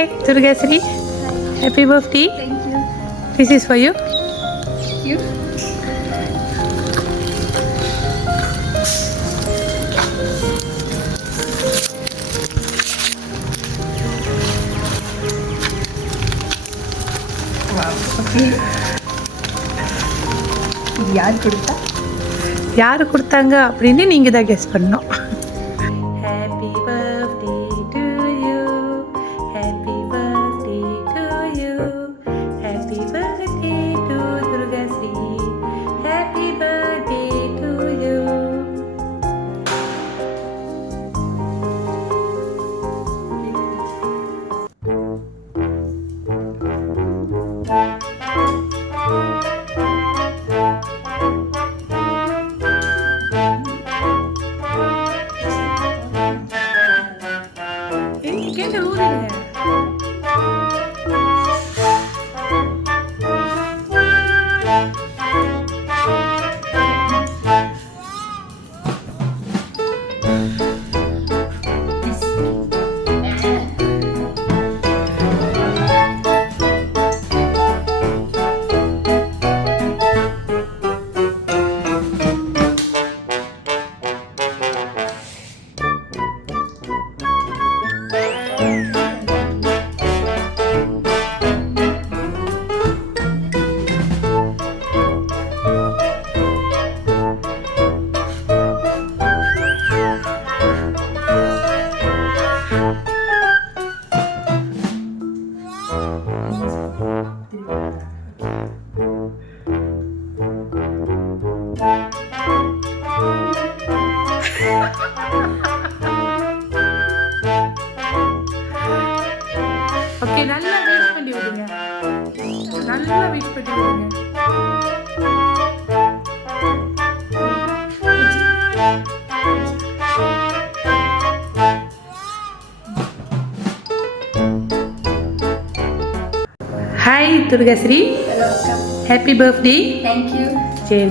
Hi, Durgasri. Happy birthday. Thank you. This is for you. You? Wow. யார் கொடுத்தா? யார் கொடுத்தாங்க அப்படின்னு நீங்கள் தான் கெஸ் பண்ணணும். Happy birthday to you. Happy birthday to you. Happy birthday to Durgasri. Happy birthday to you. கேட்டு ஊருங்க. ஓகே, நல்லா வெயிட் பண்ணி விடுங்க. நல்லா வெயிட் பண்ணி விடுங்க. Hi Durgashree, happy birthday. Thank you. சரி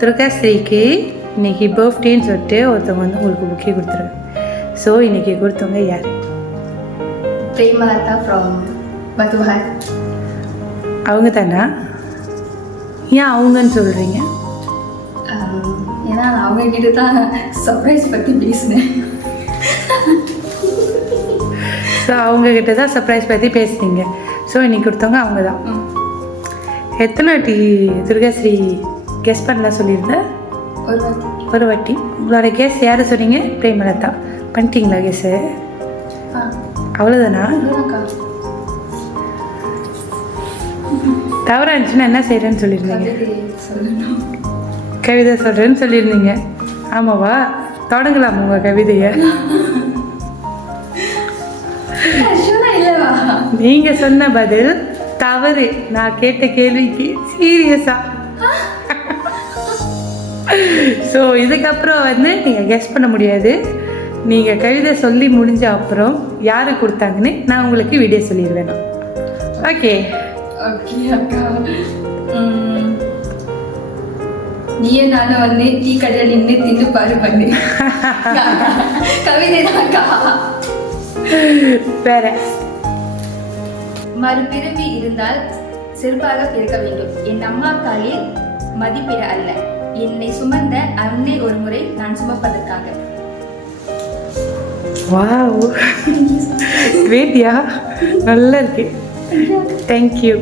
துர்காஸ்ரீக்கு இன்னைக்கு பர்த்டேன்னு சொல்லிட்டு ஒருத்தவங்க வந்து உங்களுக்கு புக்கே கொடுத்துருங்க. ஸோ இன்னைக்கு கொடுத்தவங்க யார்? Premalata from Batuhar. அவங்க தானா? ஏன் அவங்கன்னு சொல்கிறீங்க? ஏன்னா நான் அவங்க கிட்ட தான் சர்ப்ரைஸ் பற்றி பேசினேன். ஸோ அவங்கக்கிட்ட தான் சர்ப்ரைஸ் பற்றி பேசுனீங்க. ஸோ இன்னைக்கு கொடுத்தவங்க அவங்க தான். எத்தனை வாட்டி துர்காஸ்ரீ கெஸ் பண்ணலாம் சொல்லியிருந்தேன்? ஒரு வாட்டி. உங்களோட கெஸ் யாரை சொன்னீங்க? பிரேமலதா. பண்ணிட்டீங்களா கெஸ்ஸு? அவ்வளோதானா? தவறாக இருந்துச்சுன்னா என்ன செய்கிறேன்னு சொல்லியிருந்தீங்க? கவிதை சொல்கிறேன்னு சொல்லியிருந்தீங்க. ஆமாவா? தொடங்கலாம் உங்கள் கவிதையை. நீங்கள் சொன்ன பதில் தவறு. நான் கேட்ட கேள்விக்கு சீரியஸா. ஸோ இதுக்கப்புறம் வந்து நீங்கள் கெஸ் பண்ண முடியாது. நீங்கள் கவிதை சொல்லி முடிஞ்ச அப்புறம் யார் கொடுத்தாங்கன்னு நான் உங்களுக்கு வீடியோ சொல்லிடுவேன். ஓகே ஓகே அக்கா. நீயே நானும் வந்து டீ கடையில் நின்று தின்னு பாரு பண்ணு. கவிதை தான் அக்கா. வேற மறுபிறவி இருந்தால் சிறப்பாக பிறக்க வேண்டும். என் அம்மா காலில் மதிப்பிட அல்ல, என்னை சுமந்த அன்னை ஒரு முறை நான் சுமப்பதற்காக. வாவ், கிரேட்யா, நல்லா இருக்கு. தேங்க்யூ.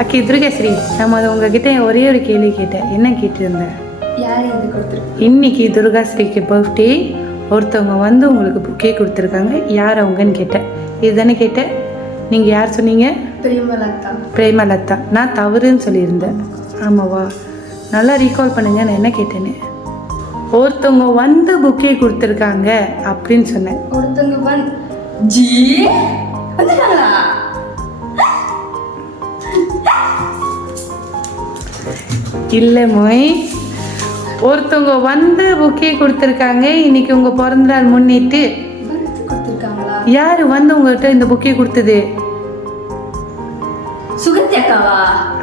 ஓகே துர்காஸ்ரீ, நம்ம அதை உங்ககிட்ட ஒரே ஒரு கேள்வி கேட்டேன். என்ன கேட்டிருந்தேன்? யார் இது கொடுத்துருக்கு? இன்னைக்கு துர்காஸ்ரீக்கு பர்த்டே. ஒருத்தவங்க வந்து உங்களுக்கு புக்கே கொடுத்துருக்காங்க. யார் அவங்கன்னு கேட்டேன். இதுதானே கேட்டேன். நீங்கள் யார் சொன்னீங்க? பிரேமலதா. பிரேமலதா. நான் தவறுன்னு சொல்லியிருந்தேன். ஆமாவா? நல்லா ரீகால் பண்ணுங்க. நான் என்ன கேட்டேன்னு. ஒருத்தவங்க வந்து புக்கே கொடுத்துருக்காங்க அப்படின்னு சொன்னேன். ஒருத்தவங்க வந்து ஜி வந்துட்டாங்களா? இல்லை மொய், ஒருத்தவங்க வந்து புக்கே கொடுத்துருக்காங்க இன்னைக்கு உங்கள் பிறந்த நாள் முன்னிட்டு. கொடுத்துருக்காங்களா? யார் வந்து உங்கள்கிட்ட இந்த புக்கே கொடுத்தது? சுகந்தி அக்காவா?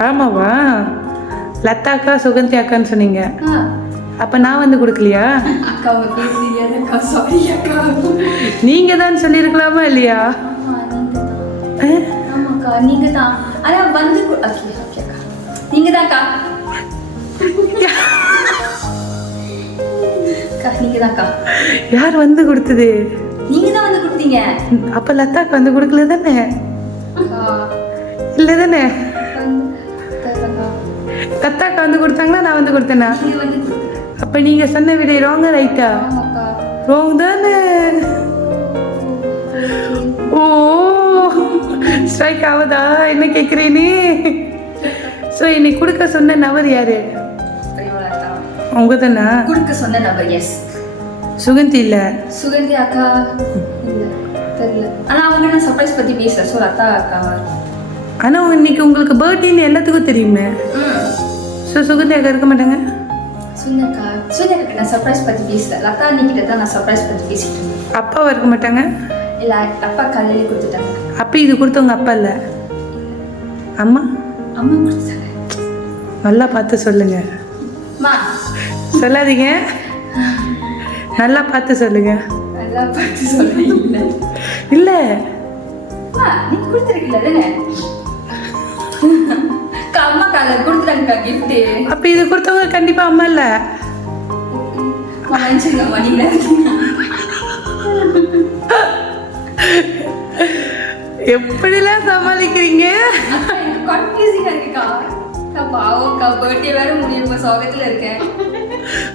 ஆமாவா? லதா அக்கா சுகந்தி அக்கான்னு சொன்னீங்க. அப்போ நான் வந்து கொடுக்கலையா? அக்காவை பேசுறீங்க. சாரி அக்கா. நீங்கள் தான் சொல்லியிருக்கலாமா இல்லையா? நீங்க ஆமாக்கா நீங்க தான். ஆனா வந்து ஓகே ஓகேக்கா நீங்க தான்க்கா. நீங்க தான்க்கா. யார் வந்து கொடுத்தது? நீங்க தான் வந்து கொடுத்தீங்க. அப்ப லதாக்கு வந்து கொடுக்கல தானே? இல்ல தானே? லதாக்கு வந்து கொடுத்தாங்களா நான் வந்து கொடுத்தேனா? அப்ப நீங்க சொன்ன விடை ராங்கா ரைட்டா? ராங் தானே? ஓ ஸ்ட்ரைக் ஆகுதா என்ன கேட்குறேன்னு? ஸோ இன்னைக்கு கொடுக்க சொன்ன நபர் யாரு? அவங்க தானே கொடுக்க சொன்ன நபர். எஸ். சுகந்தி இல்ல? சுகந்தி அக்கா இல்ல தெரியல. ஆனா அவங்க நான் சர்ப்ரைஸ் பத்தி பேசல. ஸோ லதா அக்கா. ஆனா இன்னைக்கு உங்களுக்கு பர்த்டேன்னு எல்லாத்துக்கும் தெரியுமே. ஸோ சுகந்தி அக்கா இருக்க மாட்டாங்க? சுகந்தி அக்கா நான் சர்ப்ரைஸ் பத்தி பேசல. லதா அண்ணிக்கிட்ட தான் நான் சர்ப்ரைஸ் பத்தி பேசிட்டு இருந்தேன். அப்பாவா இருக்க மாட்டாங்க? இல்ல அப்பா காலையில கொடுத்துட்டாங்க. அப்போ இது கொடுத்தவங்க அப்பா இல்லை, அம்மா? அம்மா கொடுத்தாங்க. நல்லா பார்த்து சொல்லுங்க. சொல்லாதீங்க, நல்லா பார்த்து சொல்லுங்க. நல்லா பார்த்து சொல்லுங்க. இல்லை நீ கொடுத்துருக்கீங்களா தானே? அம்மா காலையில் கொடுத்துட்டாங்க கிஃப்ட். அப்போ இது கொடுத்தவங்க கண்டிப்பா அம்மா இல்லை. எப்படிலாம் சமாளிக்கிறீங்க? கன்ஃபியூசிங்கா இருக்குக்கா. பாவம்க்கா பர்த்டே வேற முடியும் சோகத்துல இருக்கேன்.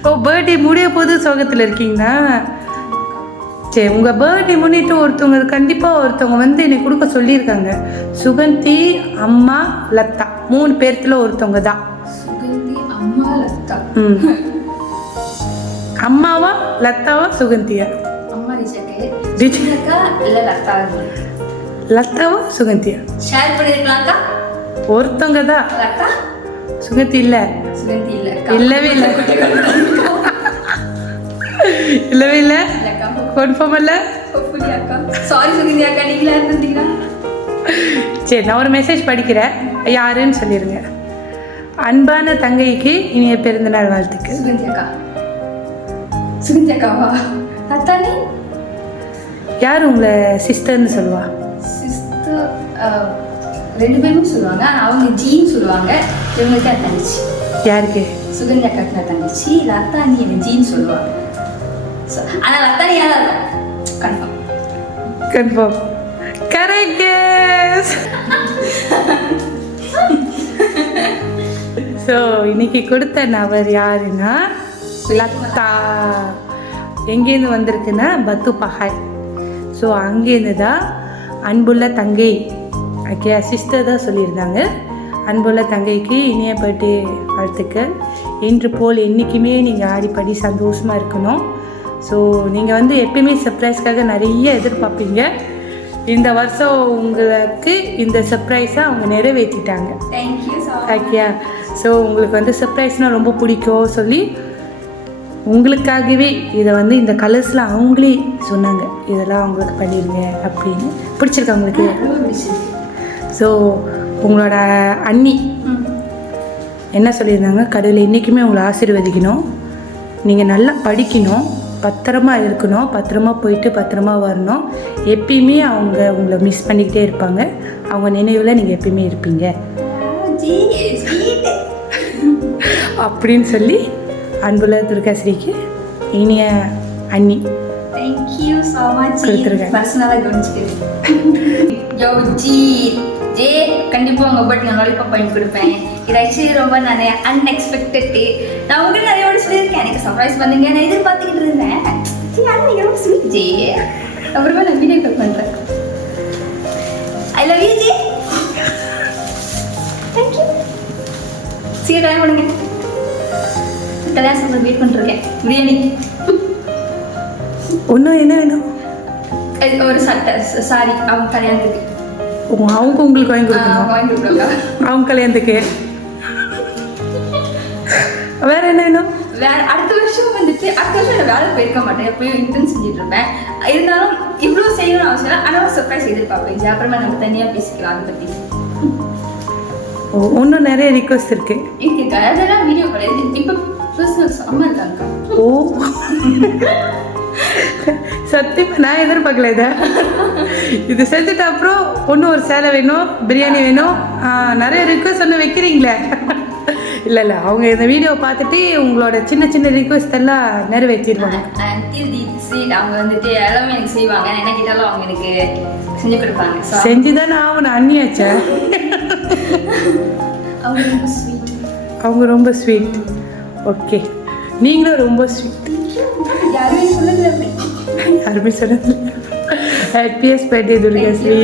ஓ பர்த்டே முடிய போது சோகத்துல இருக்கீங்களா? சரி, உங்க பர்த்டே முன்னிட்டு ஒருத்தவங்க கண்டிப்பா ஒருத்தவங்க வந்து என்னை கொடுக்க சொல்லியிருக்காங்க. சுகந்தி, அம்மா, லதா 3 பேர்த்துல ஒருத்தவங்க தான். சுகந்தி, அம்மா, லதா. அம்மாவா லதாவா சுகந்தியா? அம்மா ரிஜெக்டா இல்ல லதா? லதாவா சுகந்தியா? ஷேர் பண்ணிருக்கலாம்க்கா. ஒருத்தவங்க தான். லதா சுகந்தி இல்ல. சுகந்தி இல்ல. இல்லவே இல்ல. இல்லவே இல்ல. கன்ஃபார்ம் இல்ல. சாரி சுகந்தி அக்கா, நீங்களா இருந்தீங்களா? சரி, நான் ஒரு மெசேஜ் படிக்கிறேன், யாருன்னு சொல்லிடுங்க. அன்பான தங்கைக்கு இனிய பிறந்தநாள் வாழ்த்துக்கள். சுகந்தி அக்கா. சுகந்தி அக்காவா? அத்தானி யார் உங்களை சிஸ்டர்னு சொல்லுவா? சிஸ்டர் 2 பேரும் சொல்லுவாங்க. அவங்க ஜீன்னு சொல்லுவாங்க. இவங்களுக்கு அது தங்கச்சி. யாருக்கு? சுகந்தி அக்காக்கு தங்கச்சி. லத்தானி என்ன ஜீன்னு சொல்லுவாங்க. ஆனால் லத்தானி யாரா இருக்கும்? Confirm. Confirm. Correct guess. So இன்னைக்கு கொடுத்த நபர் யாருன்னா லதா. எங்கேருந்து வந்திருக்குன்னா பத்து பஹாய். ஸோ அங்கேருந்து தான் அன்புள்ள தங்கை ஓகே சிஸ்டர் தான் சொல்லியிருந்தாங்க. அன்புள்ள தங்கைக்கு இனிய பர்த்டே வாழ்த்துக்கள். இன்று போல் என்றைக்குமே நீங்கள் ஆடிப்படி சந்தோஷமாக இருக்கணும். ஸோ நீங்கள் வந்து எப்பயுமே சர்ப்ரைஸ்க்காக நிறைய எதிர்பார்ப்பீங்க. இந்த வருஷம் உங்களுக்கு இந்த சர்ப்ரைஸை அவங்க நிறைவேற்றிட்டாங்க. ஓகே, ஸோ உங்களுக்கு வந்து சர்ப்ரைஸ்னால் ரொம்ப பிடிக்கும் சொல்லி உங்களுக்காகவே இதை வந்து இந்த கலர்ஸ்லாம் அவங்களே சொன்னாங்க, இதெல்லாம் அவங்களுக்கு பண்ணிடுங்க அப்படின்னு. பிடிச்சிருக்கா உங்களுக்கு? ஸோ உங்களோட அண்ணி என்ன சொல்லியிருந்தாங்க, கடவுளை என்றைக்குமே உங்களை ஆசீர்வதிக்கணும், நீங்கள் நல்லா படிக்கணும், பத்திரமா இருக்கணும், பத்திரமா போயிட்டு பத்திரமா வரணும், எப்பயுமே அவங்க உங்களை மிஸ் பண்ணிக்கிட்டே இருப்பாங்க, அவங்க நினைவில் நீங்கள் எப்பயுமே இருப்பீங்க அப்படின்னு சொல்லி அன்புள்ள துர்காஸ்ரீக்கு இனிய அண்ணி தேங்க்யூ ஸோ மச். கொடுத்துருக்கேன். பர்சனலாக கவனிச்சுக்கிறேன். யோ ஜி ஜே கண்டிப்பாக உங்கள் பர்த்டே நான் லாலிபாப் பண்ணி கொடுப்பேன். இது ஆக்சுவலி ரொம்ப நான் அன்எக்ஸ்பெக்டடு. நான் உங்களுக்கு நிறைய வாட்டி சொல்லியிருக்கேன், எனக்கு சர்ப்ரைஸ் பண்ணுங்க, நான் எதிர்பார்த்துக்கிட்டு இருந்தேன். சரி, ஆனால் நீங்கள் ரொம்ப ஸ்வீட் ஜே. அப்புறமா நான் வீடியோ கால் பண்ணுறேன். I love you J. Thank you. சீக்கிரம் கல்யாணம் பண்ணுங்க. கல்யாணம் சாப்பிட வெயிட் பண்ணிருக்கேன். பிரியாணி ஒன்றும் என்ன வேணும்? ஒரு சட்டை சாரி அவங்க கல்யாணத்துக்கு. அவங்க உங்களுக்கு வாங்கி கொடுக்கணும்? வாங்கி கொடுப்பாங்க அவங்க கல்யாணத்துக்கு. வேற என்ன வேணும்? வேற அடுத்த வருஷம் வந்துட்டு அடுத்த வருஷம் நான் வேலை போயிருக்க மாட்டேன், எப்பயும் இன்டர்ன் செஞ்சுட்டு இருப்பேன். இருந்தாலும் இவ்வளோ செய்யணும்னு அவசியம் இல்லை, ஆனால் சர்ப்ரைஸ் எதிர்பார்ப்பேன். அப்புறமா நம்ம தனியாக பேசிக்கலாம் அதை பற்றி. இன்னும் நிறைய ரிக்வஸ்ட் இருக்கு. அதெல்லாம் வீடியோ கிடையாது. இப்போ பர்சனல் அம்மா இருக்காங்க. ஓ சத்தியமாக நான் எதிர்பார்க்கல இதை. இது செஞ்சுட்டு அப்புறம் ஒன்றும் ஒரு சேலை வேணும், பிரியாணி வேணும், நிறைய ரிக்வெஸ்ட் ஒன்று வைக்கிறீங்களே. இல்லை இல்லை, அவங்க இந்த வீடியோவை பார்த்துட்டு உங்களோட சின்ன சின்ன ரிக்வெஸ்ட் எல்லாம் நிறைவேற்றிடுவாங்க. அவங்க வந்துட்டு எல்லாமே எனக்கு செய்வாங்க. என்ன கேட்டாலும் அவங்க எனக்கு செஞ்சு கொடுப்பாங்க. செஞ்சுதானே ஆகணும், அண்ணியாச்சா. அவங்க ரொம்ப ஸ்வீட். ஓகே, நீங்களும் ரொம்ப ஸ்வீட். யாருமே சொன்னது. Happiest birthday துர்காஸ்ரீ.